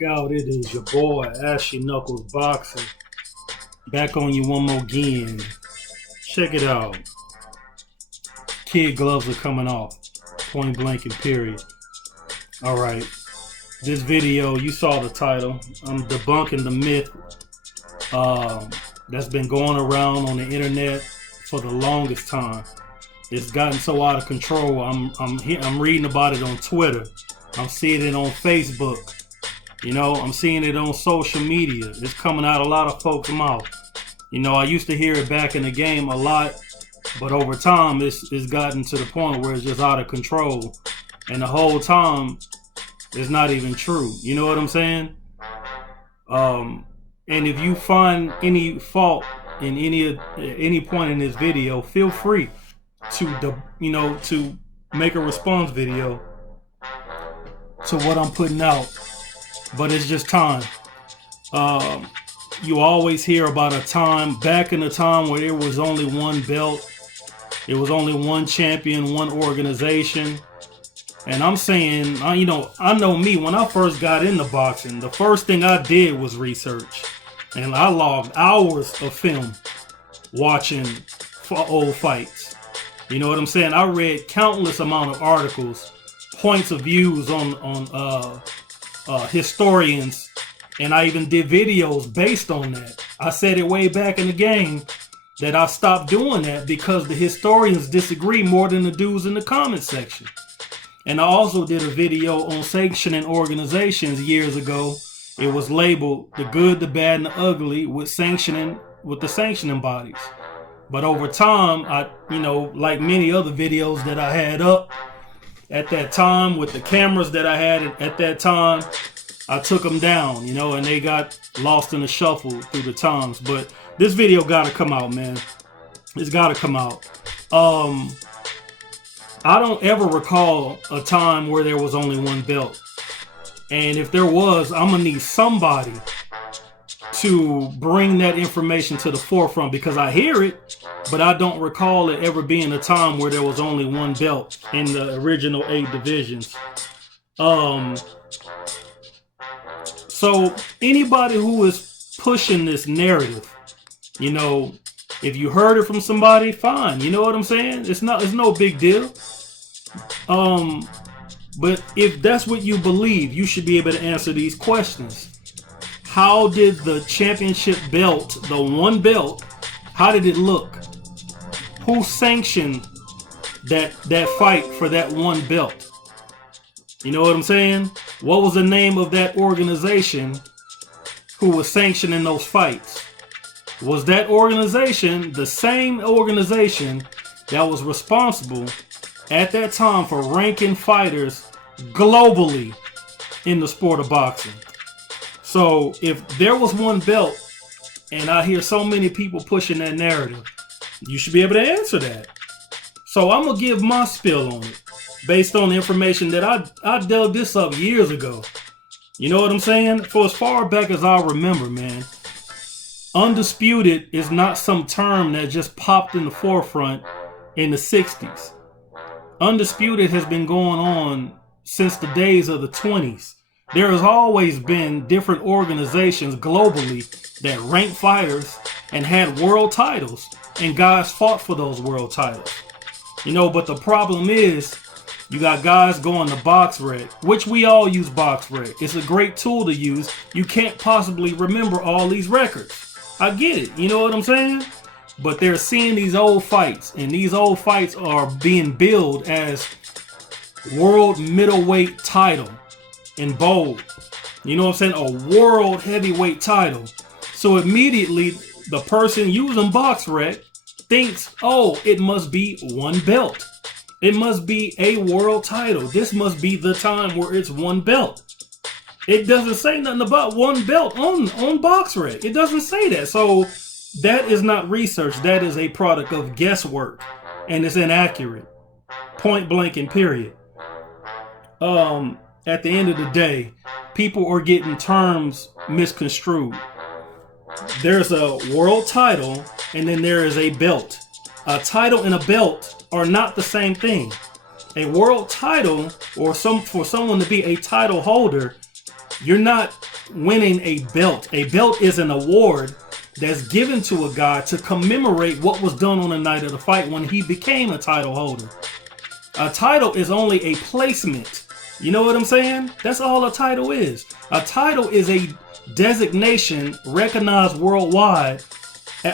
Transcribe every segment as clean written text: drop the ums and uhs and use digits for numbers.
Walk out. It is your boy, Ashy Knuckles Boxing. Back on you one more again. Check it out. Kid gloves are coming off. Point blank and period. Alright. This video, you saw the title. I'm debunking the myth that's been going around on the internet for the longest time. It's gotten so out of control. I'm reading about it on Twitter. I'm seeing it on Facebook. You know, I'm seeing it on social media. It's coming out a lot of folks' mouth. You know, I used to hear it back in the game a lot, but over time it's gotten to the point where it's just out of control. And the whole time it's not even true. You know what I'm saying? And if you find any fault in any point in this video, feel free to make a response video to what I'm putting out. But it's just time. You always hear about a time back in the time where there was only one belt, it was only one champion, one organization. And I'm saying, I know me, when I first got into boxing, the first thing I did was research. And I logged hours of film watching old fights. You know what I'm saying? I read countless amount of articles, points of views on historians, and I even did videos based on that. I said it way back in the game that I stopped doing that because the historians disagree more than the dudes in the comment section. And I also did a video on sanctioning organizations years ago. It was labeled The Good, the Bad, and the Ugly with the sanctioning bodies. But over time, like many other videos that I had up at that time with the cameras that I had at that time, I took them down, and they got lost in the shuffle through the times. But this video gotta come out, man. It's gotta come out. I don't ever recall a time where there was only one belt. And if there was, I'm gonna need somebody to bring that information to the forefront, because I hear it, but I don't recall it ever being a time where there was only one belt in the original 8 divisions. So anybody who is pushing this narrative, if you heard it from somebody, fine. You know what I'm saying? It's no big deal. But if that's what you believe, you should be able to answer these questions. How did the championship belt, the one belt, how did it look? Who sanctioned that fight for that one belt? You know what I'm saying? What was the name of that organization who was sanctioning those fights? Was that organization the same organization that was responsible at that time for ranking fighters globally in the sport of boxing? So if there was one belt, and I hear so many people pushing that narrative, you should be able to answer that. So I'm gonna give my spill on it based on the information that I dug this up years ago. You know what I'm saying? For as far back as I remember, man, undisputed is not some term that just popped in the forefront in the 60s. Undisputed has been going on since the days of the 20s. There has always been different organizations globally that ranked fighters and had world titles, and guys fought for those world titles. But the problem is, you got guys going to BoxRec, which we all use BoxRec. It's a great tool to use. You can't possibly remember all these records. I get it. You know what I'm saying? But they're seeing these old fights, and these old fights are being billed as world middleweight title in bold. You know what I'm saying? A world heavyweight title. So immediately the person using BoxRec thinks, oh, it must be one belt. It must be a world title. This must be the time where it's one belt. It doesn't say nothing about one belt on BoxRec. It doesn't say that. So that is not research. That is a product of guesswork, and it's inaccurate. Point blank and period. At the end of the day, people are getting terms misconstrued. There's a world title, and then there is a belt. A title and a belt are not the same thing. A world title, or for someone to be a title holder, You're not winning a belt. A belt is an award that's given to a guy to commemorate what was done on the night of the fight when he became a title holder. A title is only a placement. You know what I'm saying? That's all a title is. A title is a designation recognized worldwide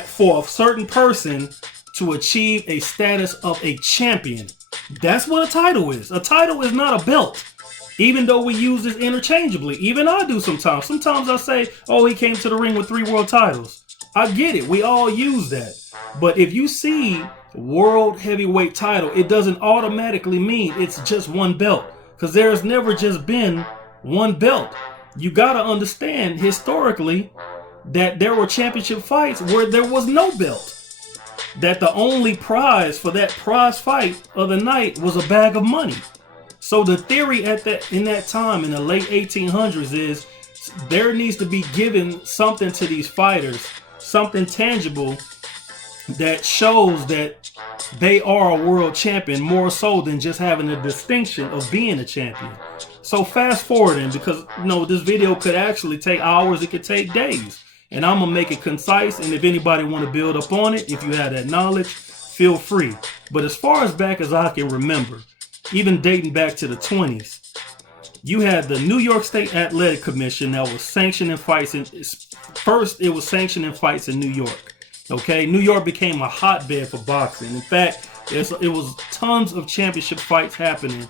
for a certain person to achieve a status of a champion. That's what a title is. A title is not a belt. Even though we use this interchangeably. Even I do sometimes. Sometimes I say, oh, he came to the ring with 3 world titles. I get it. We all use that. But if you see world heavyweight title, it doesn't automatically mean it's just one belt. Because there's never just been one belt. You got to understand historically that there were championship fights where there was no belt. That the only prize for that prize fight of the night was a bag of money. So the theory in that time in the late 1800s is there needs to be given something to these fighters, something tangible that shows that they are a world champion more so than just having a distinction of being a champion. So fast forwarding, because this video could actually take hours, it could take days. And I'm going to make it concise, and if anybody want to build up on it, if you have that knowledge, feel free. But as far as back as I can remember, even dating back to the 20s, you had the New York State Athletic Commission that was sanctioning fights. First, it was sanctioning fights in New York. Okay, New York became a hotbed for boxing. In fact, it was tons of championship fights happening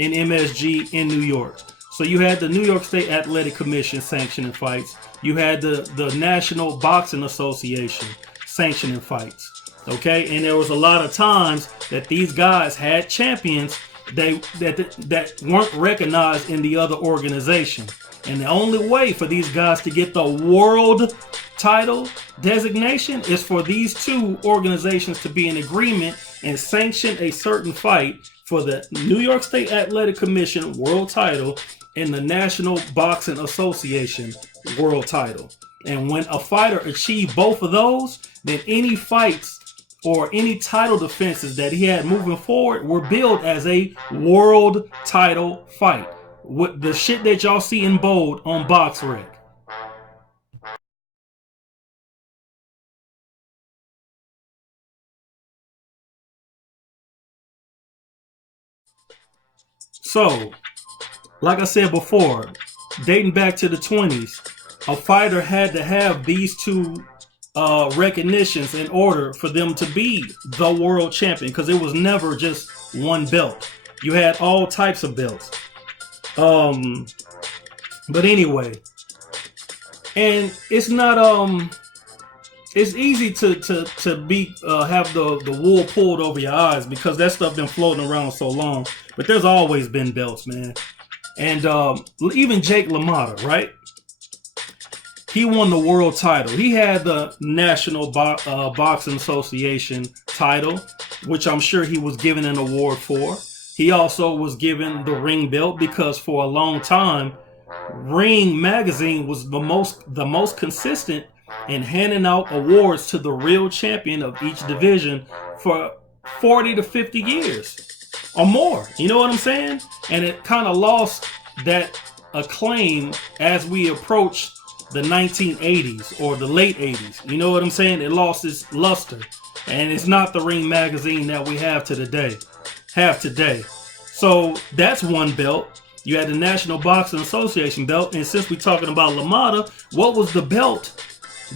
in MSG in New York. So you had the New York State Athletic Commission sanctioning fights. You had the National Boxing Association sanctioning fights. Okay, and there was a lot of times that these guys had champions that weren't recognized in the other organization. And the only way for these guys to get the world title designation is for these two organizations to be in agreement and sanction a certain fight for the New York State Athletic Commission world title and the National Boxing Association world title. And when a fighter achieved both of those, then any fights or any title defenses that he had moving forward were billed as a world title fight. With the shit that y'all see in bold on BoxRec. So, like I said before, dating back to the 20s, a fighter had to have these two recognitions in order for them to be the world champion, because it was never just one belt. You had all types of belts. But anyway, and it's not it's easy to be have the wool pulled over your eyes, because that stuff been floating around so long. But there's always been belts, man. And even Jake LaMotta, right? He won the world title. He had the National Boxing Association title, which I'm sure he was given an award for. He also was given the Ring belt because for a long time, Ring magazine was the most consistent in handing out awards to the real champion of each division for 40 to 50 years or more. You know what I'm saying? And it kind of lost that acclaim as we approached the 1980s or the late 80s. You know what I'm saying? It lost its luster. And it's not the Ring magazine that we have today. So that's one belt. You had the National Boxing Association belt. And since we're talking about LaMotta, what was the belt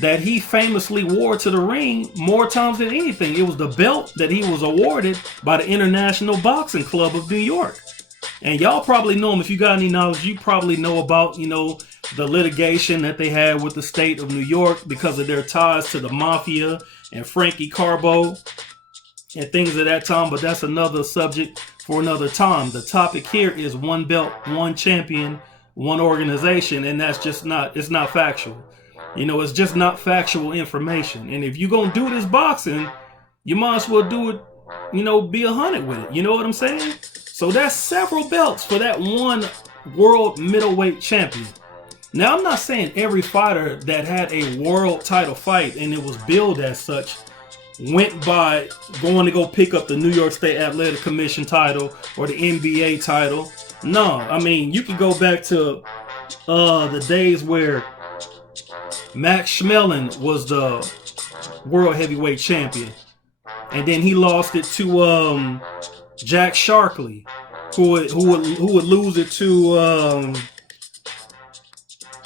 that he famously wore to the ring more times than anything? It was the belt that he was awarded by the International Boxing Club of New York. And y'all probably know him. If you got any knowledge, you probably know about, the litigation that they had with the state of New York because of their ties to the mafia and Frankie Carbo and things of that time. But that's another subject for another time. The topic here is one belt, one champion, one organization. And that's just it's not factual. It's just not factual information. And if you're going to do this boxing, you might as well do it, be 100 with it. You know what I'm saying? So that's several belts for that one world middleweight champion. Now, I'm not saying every fighter that had a world title fight and it was billed as such went by going to go pick up the New York State Athletic Commission title or the NBA title. No, I mean, you could go back to the days where Max Schmeling was the world heavyweight champion, and then he lost it to Jack Sharkley, who would lose it to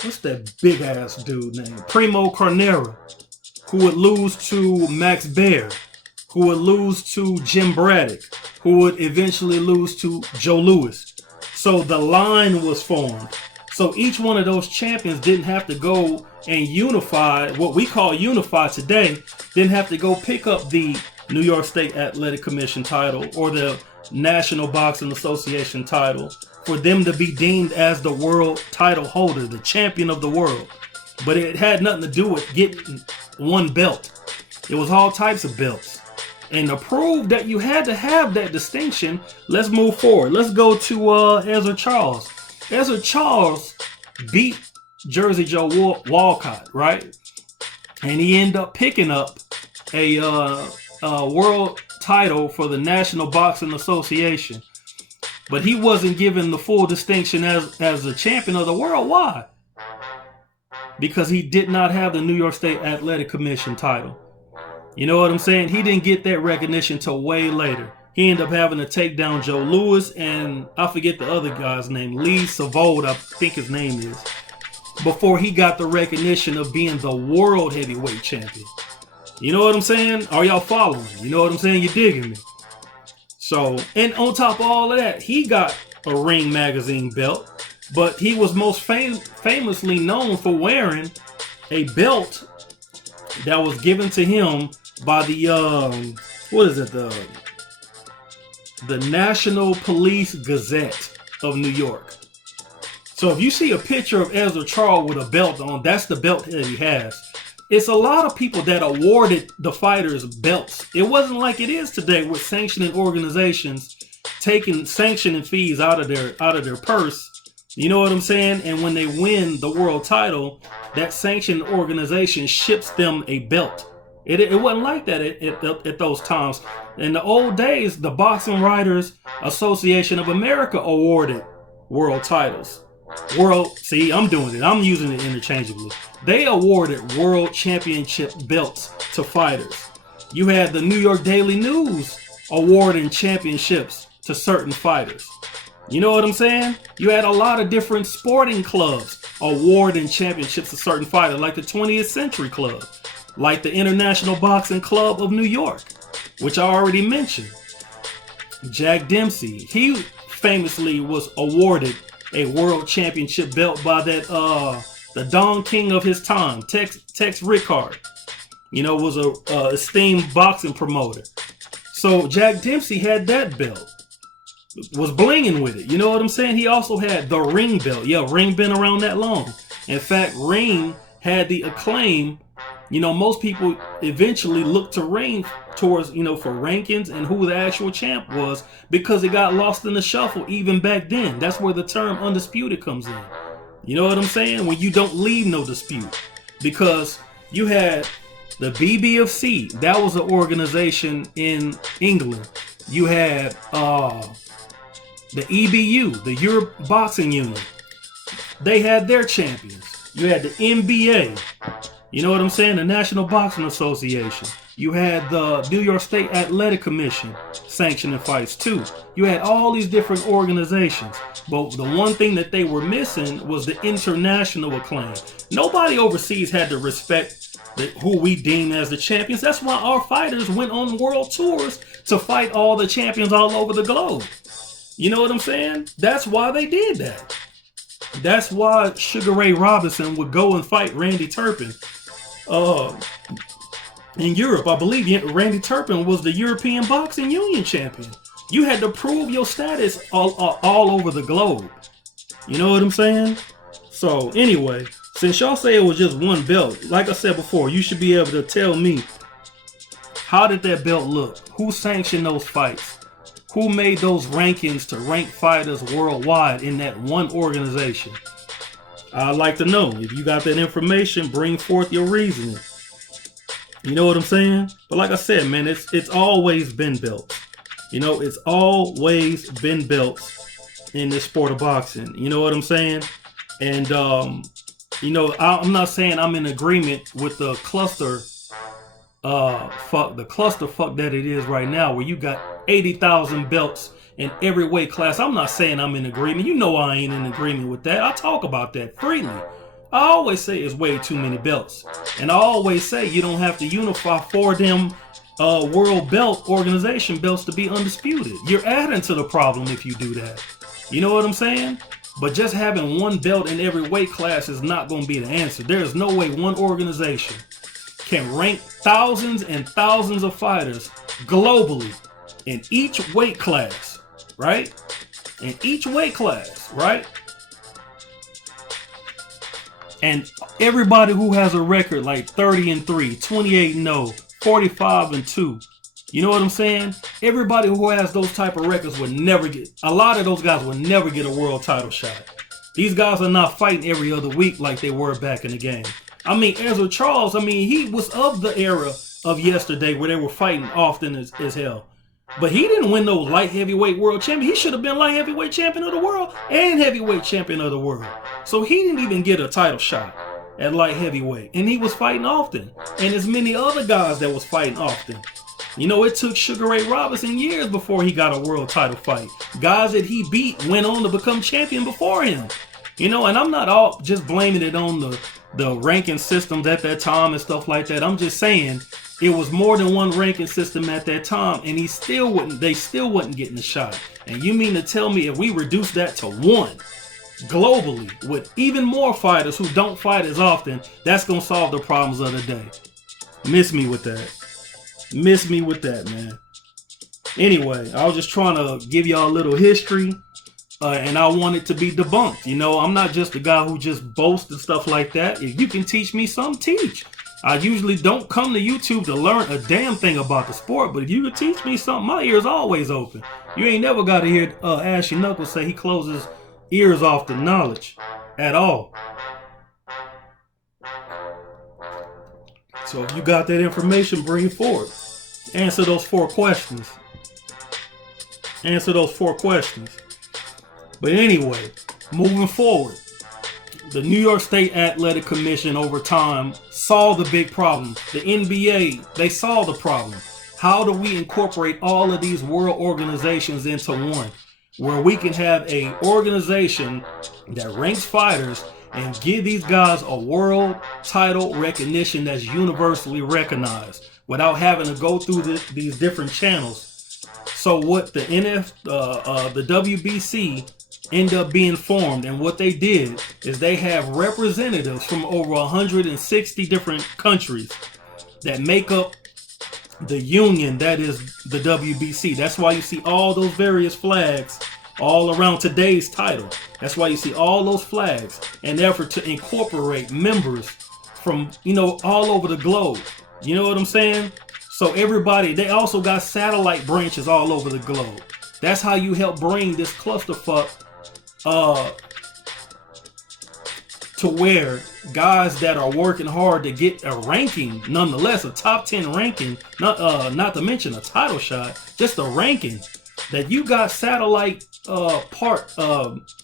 what's that big ass dude named Primo Carnera, who would lose to Max Baer, who would lose to Jim Braddock, who would eventually lose to Joe Louis. So the line was formed. So each one of those champions didn't have to go and unify, what we call unify today, didn't have to go pick up the New York State Athletic Commission title or the National Boxing Association title for them to be deemed as the world title holder, the champion of the world. But it had nothing to do with getting one belt. It was all types of belts. And to prove that you had to have that distinction, let's move forward. Let's go to Ezra Charles. Ezra Charles beat Jersey Joe Walcott, right? And he ended up picking up a world title for the National Boxing Association. But he wasn't given the full distinction as the champion of the world. Why? Because he did not have the New York State Athletic Commission title. You know what I'm saying? He didn't get that recognition till way later. He ended up having to take down Joe Louis and I forget the other guy's name, Lee Savold, I think his name is, before he got the recognition of being the world heavyweight champion. You know what I'm saying? Are y'all following? You know what I'm saying? You digging me? So, and on top of all of that, he got a Ring Magazine belt, but he was most famously known for wearing a belt that was given to him by the the National Police Gazette of New York. So if you see a picture of Ezra Charles with a belt on, that's the belt that he has. It's a lot of people that awarded the fighters belts. It wasn't like it is today with sanctioning organizations taking sanctioning fees out of their purse. You know what I'm saying? And when they win the world title, that sanctioned organization ships them a belt. It wasn't like that at those times. In the old days, the Boxing Writers Association of America awarded world titles. See, I'm doing it. I'm using it interchangeably. They awarded world championship belts to fighters. You had the New York Daily News awarding championships to certain fighters. You know what I'm saying? You had a lot of different sporting clubs awarding championships to certain fighters, like the 20th Century Club, like the International Boxing Club of New York, which I already mentioned. Jack Dempsey, he famously was awarded a world championship belt by that the Don King of his time, Tex Rickard. You know, was a esteemed boxing promoter. So Jack Dempsey had that belt. Was blinging with it. You know what I'm saying? He also had the Ring belt. Yeah, Ring been around that long. In fact, Ring had the acclaim. You know, most people eventually looked to Ring towards, you know, for rankings and who the actual champ was, because it got lost in the shuffle even back then. That's where the term undisputed comes in. You know what I'm saying? When you don't leave no dispute. Because you had the BBFC. That was an organization in England. You had the EBU, the Europe Boxing Union. They had their champions. You had the NBA. You know what I'm saying? The National Boxing Association. You had the New York State Athletic Commission sanctioning fights too. You had all these different organizations. But the one thing that they were missing was the international acclaim. Nobody overseas had to respect who we deem as the champions. That's why our fighters went on world tours to fight all the champions all over the globe. You know what I'm saying? That's why they did that. That's why Sugar Ray Robinson would go and fight Randy Turpin. In Europe, I believe Randy Turpin was the European Boxing Union champion. You had to prove your status all over the globe. You know what I'm saying? So anyway, since y'all say it was just one belt, like I said before, you should be able to tell me, how did that belt look? Who sanctioned those fights? Who made those rankings to rank fighters worldwide in that one organization? I'd like to know. If you got that information, bring forth your reasoning. You know what I'm saying? But like I said, man, it's always been belts. You know, it's always been belts in this sport of boxing. You know what I'm saying? And you know, I'm not saying I'm in agreement with the cluster fuck that it is right now, where you got 80,000 belts in every weight class. I'm not saying I'm in agreement. You know I ain't in agreement with that. I talk about that freely. I always say it's way too many belts. And I always say you don't have to unify for them world belt organization belts to be undisputed. You're adding to the problem if you do that. You know what I'm saying? But just having one belt in every weight class is not going to be the answer. There is no way one organization can rank thousands and thousands of fighters globally in each weight class, right? In each weight class, right? And everybody who has a record like 30-3, 28-0, 45-2, you know what I'm saying? Everybody who has those type of records would never get, a lot of those guys would never get a world title shot. These guys are not fighting every other week like they were back in the game. I mean, Ezra Charles, I mean, he was of the era of yesterday where they were fighting often as hell. But he didn't win no light heavyweight world champion. He should have been light heavyweight champion of the world and heavyweight champion of the world. So he didn't even get a title shot at light heavyweight. And he was fighting often. And there's many other guys that was fighting often. You know, it took Sugar Ray Robinson years before he got a world title fight. Guys that he beat went on to become champion before him. You know, and I'm not all just blaming it on the ranking systems at that time and stuff like that. I'm just saying it was more than one ranking system at that time, and they still wasn't getting a shot. And you mean to tell me if we reduce that to one globally with even more fighters who don't fight as often, that's gonna solve the problems of the day? Miss me with that. Miss me with that, man. Anyway, I was just trying to give y'all a little history. And I want it to be debunked. You know, I'm not just a guy who just boasts and stuff like that. If you can teach me something, teach. I usually don't come to YouTube to learn a damn thing about the sport, but if you could teach me something, my ear's always open. You ain't never got to hear Ashy Knuckles say he closes ears off to knowledge at all. So if you got that information, bring it forward. Answer those 4 questions. Answer those 4 questions. But anyway, moving forward, the New York State Athletic Commission over time saw the big problem. The NBA, they saw the problem. How do we incorporate all of these world organizations into one, where we can have a organization that ranks fighters and give these guys a world title recognition that's universally recognized without having to go through these different channels. So what the WBC end up being formed, and what they did is they have representatives from over 160 different countries that make up the union that is the WBC. That's why you see all those various flags all around today's title. That's why you see all those flags, in effort to incorporate members from, you know, all over the globe. You know what I'm saying? So everybody, they also got satellite branches all over the globe. That's how you help bring this clusterfuck to where guys that are working hard to get a ranking, nonetheless, a top 10 ranking, not to mention a title shot, just a ranking, that you got satellite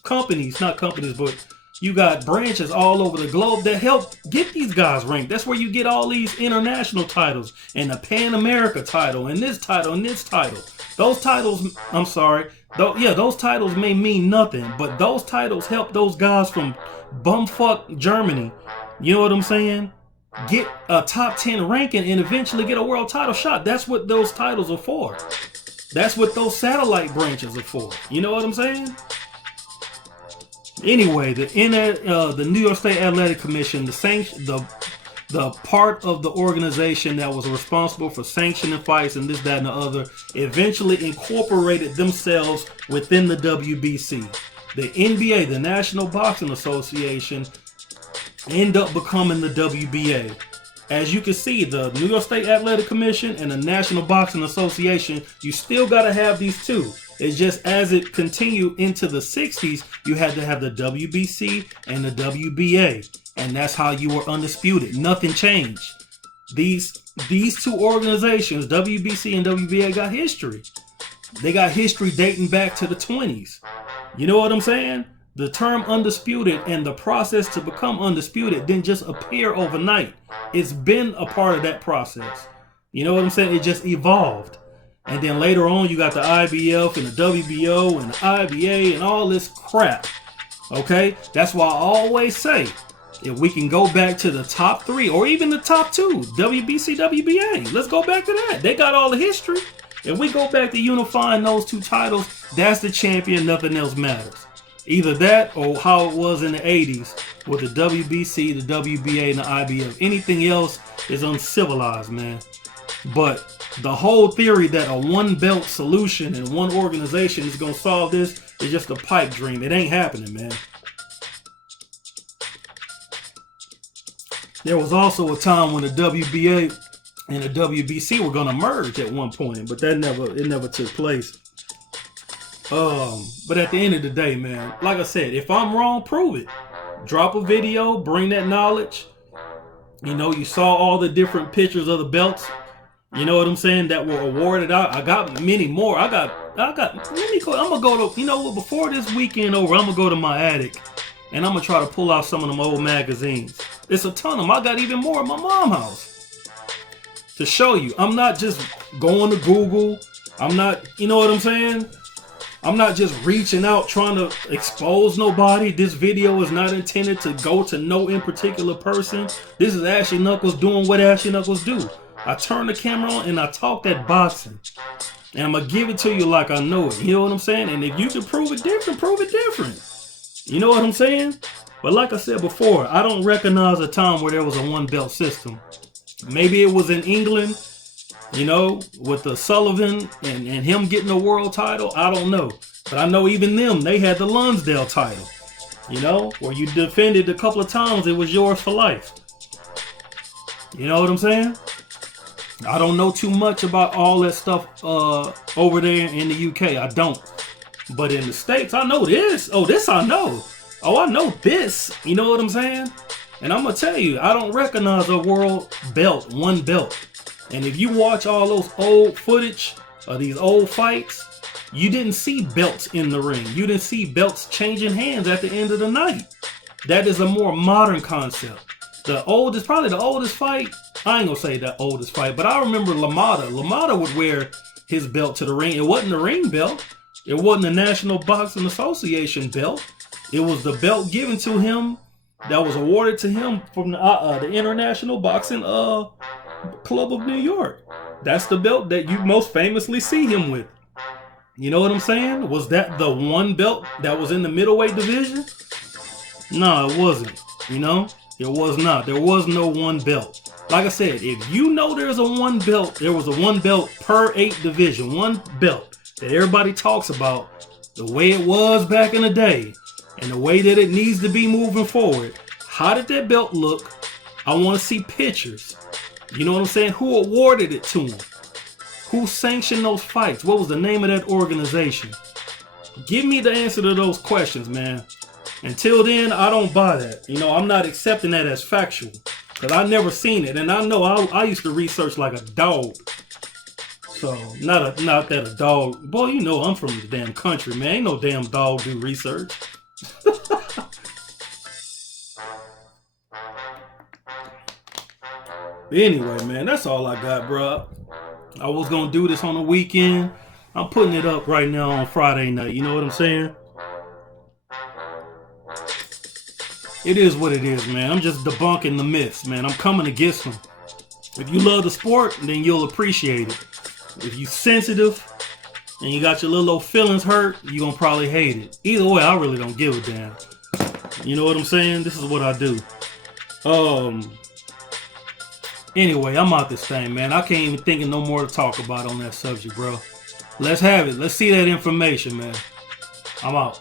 companies, not companies, but you got branches all over the globe that help get these guys ranked. That's where you get all these international titles and the Pan America title and this title and this title. Those titles, I'm sorry, those titles may mean nothing, but those titles help those guys from bumfuck Germany, you know what I'm saying, get a top 10 ranking and eventually get a world title shot. That's what those titles are for. That's what those satellite branches are for. You know what I'm saying? Anyway, the New York State Athletic Commission, the part of the organization that was responsible for sanctioning fights and this, that, and the other, eventually incorporated themselves within the WBC. The NBA, the National Boxing Association, end up becoming the WBA. As you can see, the New York State Athletic Commission and the National Boxing Association, you still got to have these two. It's just as it continued into the 60s, you had to have the WBC and the WBA. And that's how you were undisputed. Nothing changed. These two organizations, WBC and WBA, got history. They got history dating back to the 20s. You know what I'm saying? The term undisputed and the process to become undisputed didn't just appear overnight. It's been a part of that process. You know what I'm saying? It just evolved. And then later on, you got the IBF and the WBO and the IBA and all this crap. Okay? That's why I always say, if we can go back to the top 3 or even the top 2, WBC, WBA, let's go back to that. They got all the history. If we go back to unifying those 2 titles, that's the champion. Nothing else matters. Either that or how it was in the 80s with the WBC, the WBA, and the IBF. Anything else is uncivilized, man. But the whole theory that a one belt solution and one organization is going to solve this is just a pipe dream. It ain't happening, man. There was also a time when the WBA and the WBC were going to merge at one point, but it never took place. But at the end of the day, man, like I said, if I'm wrong, prove it. Drop a video, bring that knowledge. You know, you saw all the different pictures of the belts. You know what I'm saying? That were awarded out. I got many more. I got. Let me go. I'm gonna go to. You know what? Before this weekend over, I'm gonna go to my attic, and I'm gonna try to pull out some of them old magazines. It's a ton of them. I got even more at my mom's house to show you. I'm not just going to Google. I'm not. You know what I'm saying? I'm not just reaching out trying to expose nobody. This video is not intended to go to no in particular person. This is Ashley Knuckles doing what Ashley Knuckles do. I turn the camera on and I talk that boxing. And I'm going to give it to you like I know it. You know what I'm saying? And if you can prove it different, prove it different. You know what I'm saying? But like I said before, I don't recognize a time where there was a one belt system. Maybe it was in England. You know, with the Sullivan and him getting a world title, I don't know. But I know even them, they had the Lonsdale title. You know, where you defended a couple of times, it was yours for life. You know what I'm saying? I don't know too much about all that stuff over there in the UK. I don't. But in the States, I know this. Oh, this I know. Oh, I know this. You know what I'm saying? And I'm going to tell you, I don't recognize a world belt, one belt. And if you watch all those old footage of these old fights, you didn't see belts in the ring. You didn't see belts changing hands at the end of the night. That is a more modern concept. Probably the oldest fight, I ain't gonna say the oldest fight, but I remember LaMotta. LaMotta would wear his belt to the ring. It wasn't a ring belt. It wasn't the National Boxing Association belt. It was the belt given to him that was awarded to him from the International Boxing Club of New York. That's the belt that you most famously see him with. You know what I'm saying? Was that the one belt that was in the middleweight division? No, it wasn't. You know, it was not. There was no one belt. Like I said, if you know there's a one belt, there was a one belt per 8 division, one belt that everybody talks about, the way it was back in the day and the way that it needs to be moving forward. How did that belt look? I want to see pictures. You know what I'm saying? Who awarded it to him? Who sanctioned those fights? What was the name of that organization? Give me the answer to those questions, man. Until then, I don't buy that. You know, I'm not accepting that as factual. Because I never seen it. And I know I used to research like a dog. So, not that a dog. Boy, you know I'm from the damn country, man. Ain't no damn dog do research. Anyway, man, that's all I got, bro. I was going to do this on the weekend. I'm putting it up right now on Friday night. You know what I'm saying? It is what it is, man. I'm just debunking the myths, man. I'm coming against them. If you love the sport, then you'll appreciate it. If you sensitive and you got your little old feelings hurt, you're going to probably hate it. Either way, I really don't give a damn. You know what I'm saying? This is what I do. Anyway, I'm out this thing, man. I can't even think of no more to talk about on that subject, bro. Let's have it. Let's see that information, man. I'm out.